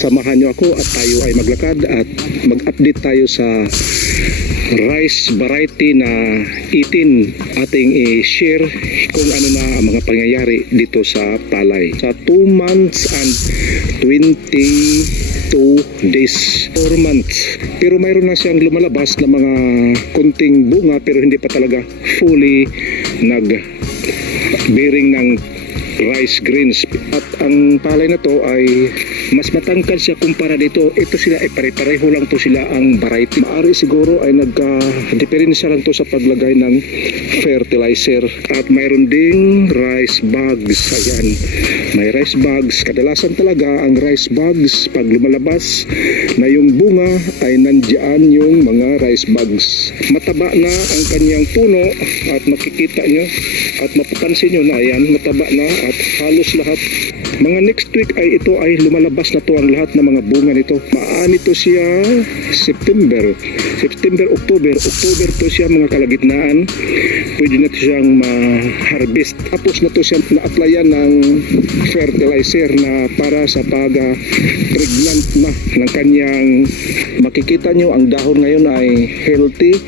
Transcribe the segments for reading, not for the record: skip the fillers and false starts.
samahan nyo ako at tayo ay maglakad at mag-update tayo sa rice variety na 18 ating i-share kung ano na ang mga pangyayari dito sa palay sa 2 months and 22 days, 4 months. Pero mayroon na siyang lumalabas na mga kunting bunga pero hindi pa talaga fully nag-bearing ng rice grains. At ang palay na to ay mas matangkad siya kumpara dito. Ito sila ay pare-pareho lang to sila ang variety. Maari siguro ay nagka-diferensya lang to sa paglagay ng fertilizer. At mayroon ding rice bags. Ayan, may rice bags. Kadalasan talaga ang rice bags pag lumalabas na yung bunga ay nandiyan yung mga rice bags. Mataba na ang kanyang puno at makikita nyo at mapapansin nyo na ayan, mataba na at halos lahat. Mga next week ay ito ay lumalabas na to ang lahat ng mga bunga nito. Maani to siya September, October to siya mga kalagitnaan. Pwede na to siyang ma-harvest. Tapos na to siya na-applyan ng fertilizer na para sa pag-pregnant na ng kanyang, makikita nyo ang dahon ngayon ay healthy.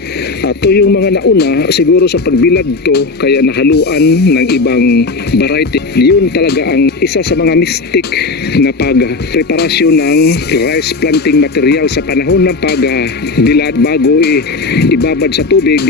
At to yung mga nauna siguro sa pagbilad to kaya nahaluan ng ibang variety. Yun talaga ang isa sa mga mistake na pag-preparasyon ng rice planting material sa panahon ng pagbilad bago ibabad sa tubig.